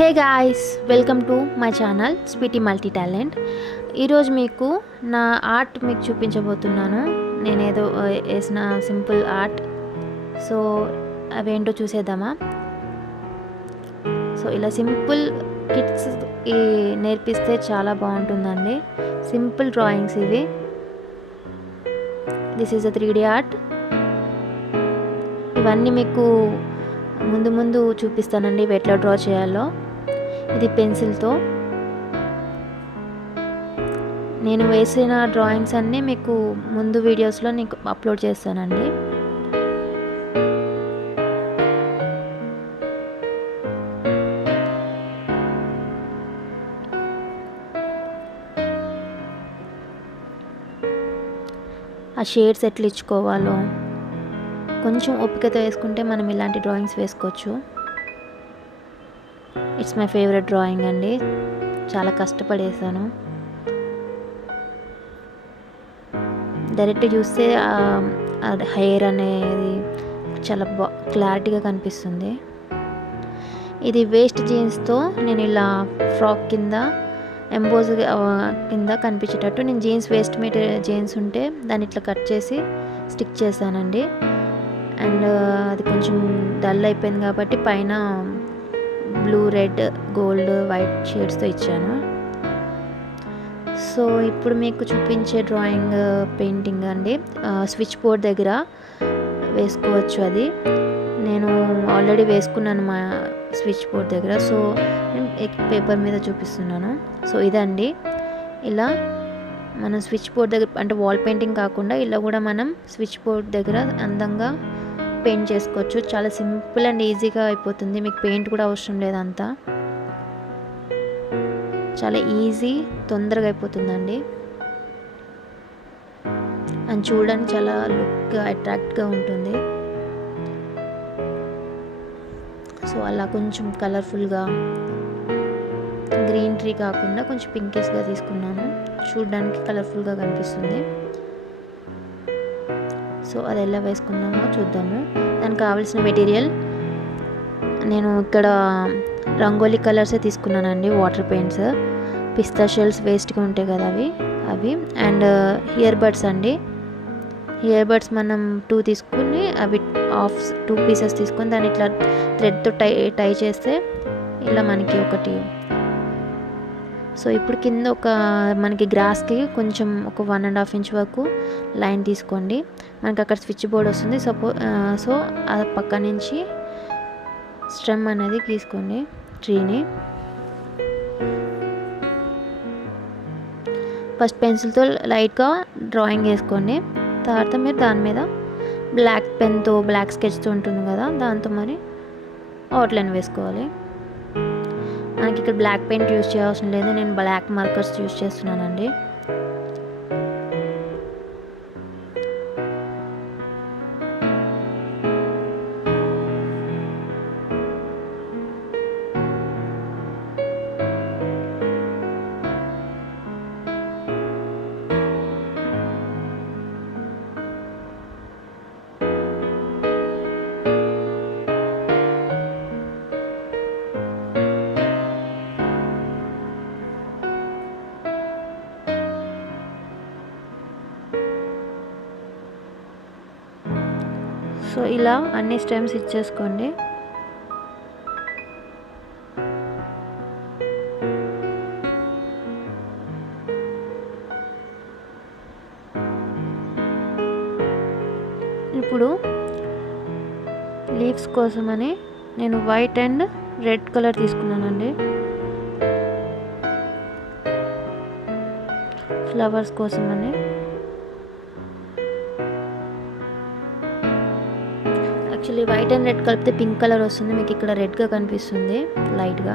Hey guys, welcome to my channel Sweety Multi Talent. ఈరోజు మీకు నా ఆర్ట్ మీకు చూపించబోతున్నాను. నేనేదో వేసిన సింపుల్ ఆర్ట్. సో అవేంటో చూసేద్దామా. సో ఇలా సింపుల్ కిడ్స్ నేర్పిస్తే చాలా బాగుంటుందండి. సింపుల్ డ్రాయింగ్స్ ఇవి. This is a 3D art. ఇవన్నీ మీకు ముందు చూపిస్తానండి ఇవి ఎట్లా డ్రా చేయాలో. ఇది పెన్సిల్తో నేను వేసిన డ్రాయింగ్స్ అన్నీ మీకు ముందు వీడియోస్లో నీకు అప్లోడ్ చేస్తానండి. ఆ షేడ్స్ ఎట్లా ఇచ్చుకోవాలో కొంచెం ఓపికతో వేసుకుంటే మనం ఇలాంటి డ్రాయింగ్స్ వేసుకోవచ్చు. ఇట్స్ మై ఫేవరెట్ డ్రాయింగ్ అండి. చాలా కష్టపడేసాను. డైరెక్ట్ చూస్తే హెయిర్ అనేది చాలా క్లారిటీగా కనిపిస్తుంది. ఇది వేస్ట్ జీన్స్తో నేను ఇలా ఫ్రాక్ కింద ఎంబోజ్ కింద కనిపించేటట్టు నేను జీన్స్ వేస్ట్ మెటీరియల్ జీన్స్ ఉంటే దాన్ని ఇట్లా కట్ చేసి స్టిక్ చేశానండి. అండ్ అది కొంచెం డల్ అయిపోయింది కాబట్టి పైన బ్లూ, రెడ్, గోల్డ్, వైట్ షేడ్స్తో ఇచ్చాను. సో ఇప్పుడు మీకు చూపించే డ్రాయింగ్ పెయింటింగ్ అండి. స్విచ్ బోర్డ్ దగ్గర వేసుకోవచ్చు. అది నేను ఆల్రెడీ వేసుకున్నాను మా స్విచ్ బోర్డ్ దగ్గర. సో నేను పేపర్ మీద చూపిస్తున్నాను. సో ఇదండి, ఇలా మనం స్విచ్ బోర్డ్ దగ్గర అంటే వాల్ పెయింటింగ్ కాకుండా ఇలా కూడా మనం స్విచ్ బోర్డ్ దగ్గర అందంగా పెయింట్ చేసుకోవచ్చు. చాలా సింపుల్ అండ్ ఈజీగా అయిపోతుంది. మీకు పెయింట్ కూడా అవసరం లేదంతా. చాలా ఈజీ, తొందరగా అయిపోతుందండి. అండ్ చూడడానికి చాలా లుక్ అట్రాక్ట్గా ఉంటుంది. సో అలా కొంచెం కలర్ఫుల్గా గ్రీన్ ట్రీ కాకుండా కొంచెం పింకిష్గా తీసుకున్నాను. చూడడానికి కలర్ఫుల్గా కనిపిస్తుంది. సో అది ఎలా వేసుకున్నామో చూద్దాము. దానికి కావాల్సిన మెటీరియల్ నేను ఇక్కడ రంగోలీ కలర్సే తీసుకున్నానండి. వాటర్ పెయింట్స్, పిస్తా షెల్స్ వేస్ట్గా ఉంటాయి కదా అవి అండ్ ఇయర్ బడ్స్ అండి. ఇయర్ బడ్స్ మనం 2 తీసుకుని అవి 2 పీసెస్ తీసుకొని దాన్ని ఇట్లా థ్రెడ్తో టై చేస్తే ఇలా మనకి ఒకటి. సో ఇప్పుడు కింద మనకి గ్రాస్కి కొంచెం ఒక 1.5 ఇంచ్ వరకు లైన్ తీసుకోండి. మనకి అక్కడ స్విచ్ బోర్డ్ వస్తుంది. సో ఆ పక్క నుంచి స్టెమ్ అనేది తీసుకోండి, ట్రీని. ఫస్ట్ పెన్సిల్తో లైట్గా డ్రాయింగ్ వేసుకోండి. తర్వాత మీరు దాని మీద బ్లాక్ పెన్తో, బ్లాక్ స్కెచ్తో ఉంటుంది కదా, దాంతో మరి అవుట్లైన్ వేసుకోవాలి. మనకి ఇక్కడ బ్లాక్ పెయింట్ యూజ్ చేయాల్సిన లేదు. నేను బ్లాక్ మార్కర్స్ యూజ్ చేస్తున్నానండి. సో ఇలా అన్ని స్టెమ్స్ ఇచ్చేసుకోండి. ఇప్పుడు లీవ్స్ కోసమని నేను వైట్ అండ్ రెడ్ కలర్ తీసుకున్నానండి. ఫ్లవర్స్ కోసమని యాక్చువల్లీ వైట్ అండ్ రెడ్ కలిపితే పింక్ కలర్ వస్తుంది. మీకు ఇక్కడ రెడ్గా కనిపిస్తుంది లైట్గా,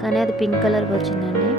కానీ అది పింక్ కలర్ వచ్చిందండి.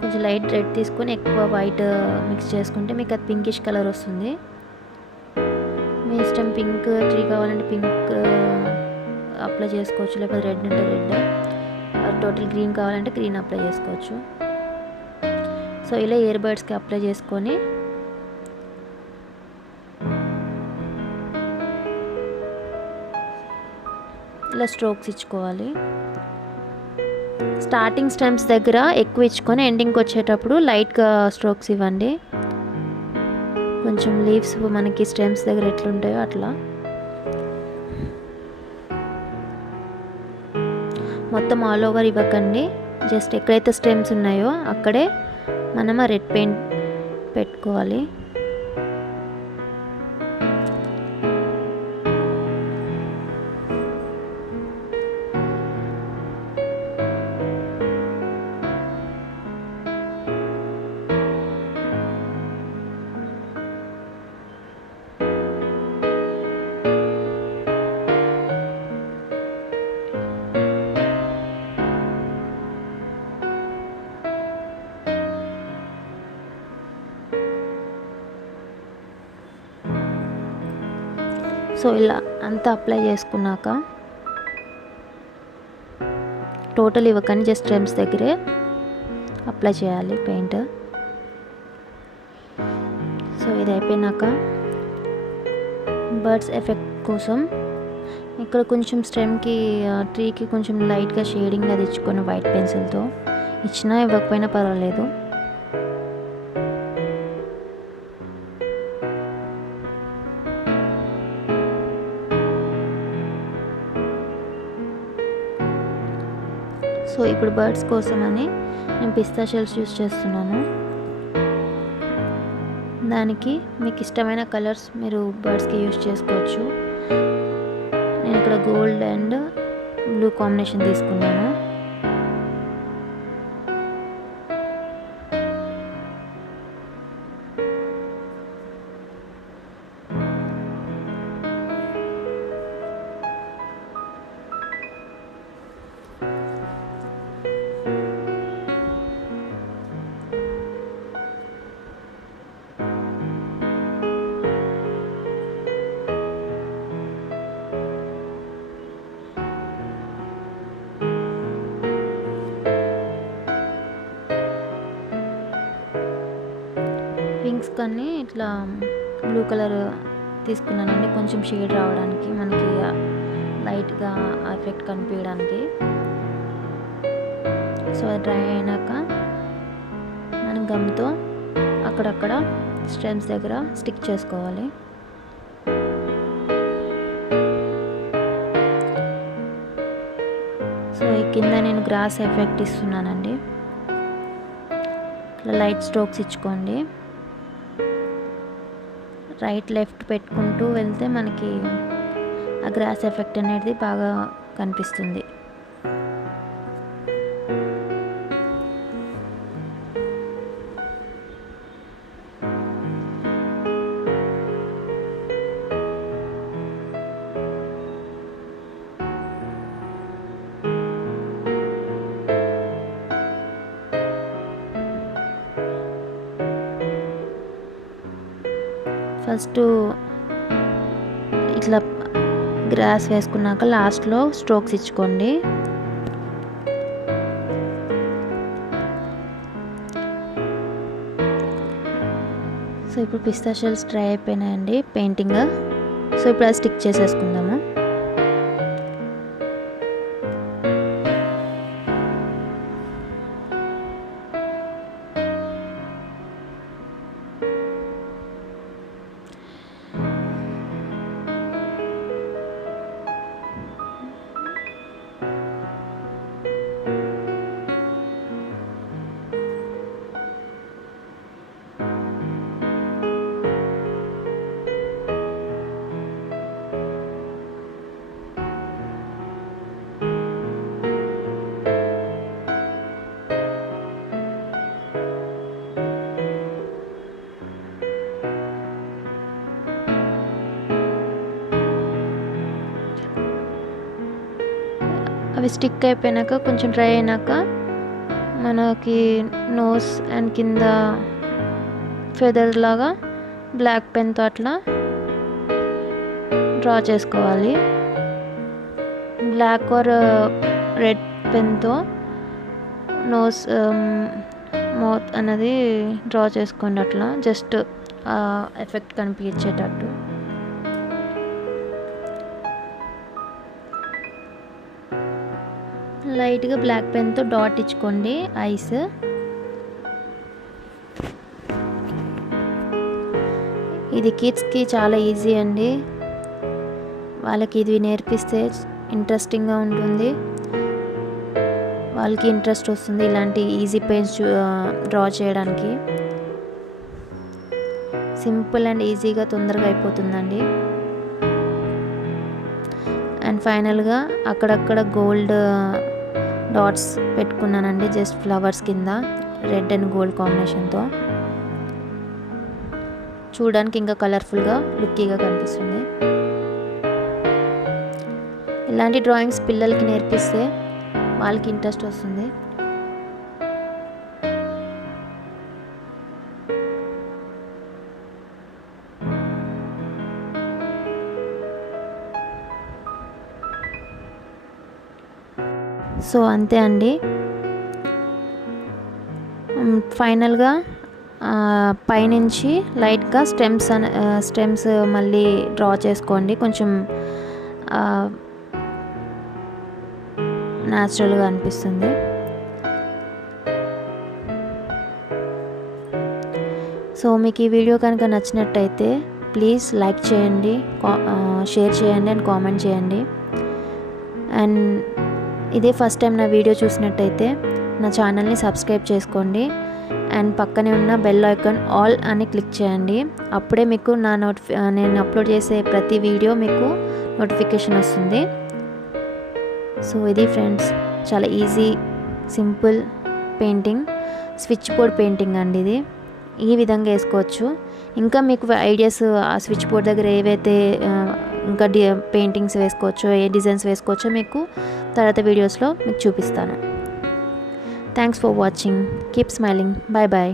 కొంచెం లైట్ రెడ్ తీసుకొని ఎక్కువ వైట్ మిక్స్ చేసుకుంటే మీకు అది పింకిష్ కలర్ వస్తుంది. మీ ఇష్టం, పింక్ ట్రీ కావాలంటే పింక్ అప్లై చేసుకోవచ్చు, లేకపోతే రెడ్ అంటే రెడ్, టోటల్ గ్రీన్ కావాలంటే గ్రీన్ అప్లై చేసుకోవచ్చు. సో ఇలా ఇయర్ బడ్స్కి అప్లై చేసుకొని ఇలా స్ట్రోక్స్ ఇచ్చుకోవాలి. స్టార్టింగ్ స్టెమ్స్ దగ్గర ఎక్కువ ఇచ్చుకొని ఎండింగ్కి వచ్చేటప్పుడు లైట్గా స్ట్రోక్స్ ఇవ్వండి. కొంచెం లీవ్స్ మనకి స్టెమ్స్ దగ్గర ఎట్లుంటాయో అట్లా. మొత్తం ఆల్ ఓవర్ ఇవ్వకండి, జస్ట్ ఎక్కడైతే స్టెమ్స్ ఉన్నాయో అక్కడే మనం ఆ రెడ్ పెయింట్ పెట్టుకోవాలి. సో ఇలా అంతా అప్లై చేసుకున్నాక టోటల్ ఇవ్వకండి, జస్ట్ స్టెమ్స్ దగ్గరే అప్లై చేయాలి పెయింట్. సో ఇది అయిపోయినాక బర్డ్స్ ఎఫెక్ట్ కోసం ఇక్కడ కొంచెం స్టెమ్కి ట్రీకి కొంచెం లైట్గా షేడింగ్ అది ఇచ్చుకొని వైట్ పెన్సిల్తో ఇచ్చినా ఇవ్వకపోయినా పర్వాలేదు. సో ఇప్పుడు బర్డ్స్ కోసమని నేను పిస్తా షెల్స్ యూస్ చేస్తున్నాను. దానికి మీకు ఇష్టమైన కలర్స్ మీరు బర్డ్స్కి యూస్ చేసుకోవచ్చు. నేను ఇక్కడ గోల్డ్ అండ్ బ్లూ కాంబినేషన్ తీసుకున్నాను. వింగ్స్ కానీ ఇట్లా బ్లూ కలర్ తీసుకున్నానండి, కొంచెం షేడ్ రావడానికి, మనకి లైట్గా ఎఫెక్ట్ కనిపించడానికి. సో అది డ్రై అయినాక మనం గమ్తో అక్కడక్కడ స్టెమ్స్ దగ్గర స్టిక్ చేసుకోవాలి. సో ఈ కింద నేను గ్రాస్ ఎఫెక్ట్ ఇస్తున్నానండి. ఇట్లా లైట్ స్ట్రోక్స్ ఇచ్చుకోండి. రైట్ లెఫ్ట్ పెట్టుకుంటూ వెళ్తే మనకి ఆ గ్రాస్ ఎఫెక్ట్ అనేది బాగా కనిపిస్తుంది. ఫస్ట్ ఇట్లా గ్రాస్ వేసుకున్నాక లాస్ట్లో స్ట్రోక్స్ ఇచ్చుకోండి. సో ఇప్పుడు పిస్తా షెల్స్ డ్రై అయిపోయినాయండి పెయింటింగ్. సో ఇప్పుడు అది స్టిక్ చేసేసుకుందాము. అవి స్టిక్ అయిపోయినాక కొంచెం డ్రై అయినాక మనకి నోస్ అండ్ కింద ఫెదర్ లాగా బ్లాక్ పెన్తో అట్లా డ్రా చేసుకోవాలి. బ్లాక్ ఆర్ రెడ్ పెన్తో నోస్ మౌత్ అనేది డ్రా చేసుకోండి. అట్లా జస్ట్ ఎఫెక్ట్ కనిపించేటట్టు. లైట్గా బ్లాక్ పెన్తో డాట్ ఇచ్చుకోండి ఐస్. ఇది కిడ్స్కి చాలా ఈజీ అండి. వాళ్ళకి ఇది నేర్పిస్తే ఇంట్రెస్టింగ్గా ఉంటుంది, వాళ్ళకి ఇంట్రెస్ట్ వస్తుంది ఇలాంటి ఈజీ పెయింట్స్ డ్రా చేయడానికి. సింపుల్ అండ్ ఈజీగా తొందరగా అయిపోతుందండి. అండ్ ఫైనల్గా అక్కడక్కడ గోల్డ్ డాట్స్ పెట్టుకున్నానండి, జస్ట్ ఫ్లవర్స్ కింద రెడ్ అండ్ గోల్డ్ కాంబినేషన్తో. చూడడానికి ఇంకా కలర్ఫుల్గా లుక్కీగా కనిపిస్తుంది. ఇలాంటి డ్రాయింగ్స్ పిల్లలకి నేర్పిస్తే వాళ్ళకి ఇంట్రెస్ట్ వస్తుంది. సో అంతే అండి. ఫైనల్గా పైనుంచి లైట్గా స్టెమ్స్ మళ్ళీ డ్రా చేసుకోండి, కొంచెం న్యాచురల్గా అనిపిస్తుంది. సో మీకు ఈ వీడియో కనుక నచ్చినట్టయితే ప్లీజ్ లైక్ చేయండి, షేర్ చేయండి అండ్ కామెంట్ చేయండి. అండ్ ఇదే ఫస్ట్ టైం నా వీడియో చూసినట్టయితే నా ఛానల్ని సబ్స్క్రైబ్ చేసుకోండి అండ్ పక్కనే ఉన్న బెల్ ఐకాన్ ఆల్ అని క్లిక్ చేయండి. అప్పుడే మీకు నేను అప్లోడ్ చేసే ప్రతి వీడియో మీకు నోటిఫికేషన్ వస్తుంది. సో ఇది ఫ్రెండ్స్, చాలా easy simple painting, switch board painting అండి. ఇది ఈ విధంగా వేసుకోవచ్చు. ఇంకా మీకు ఐడియాస్ ఆ స్విచ్ బోర్డ్ దగ్గర ఏవైతే ఇంకా పెయింటింగ్స్ వేసుకోవచ్చో, ఏ డిజైన్స్ వేసుకోవచ్చో మీకు తర్వాత వీడియోస్లో మీకు చూపిస్తాను. Thanks for watching. Keep smiling. Bye bye.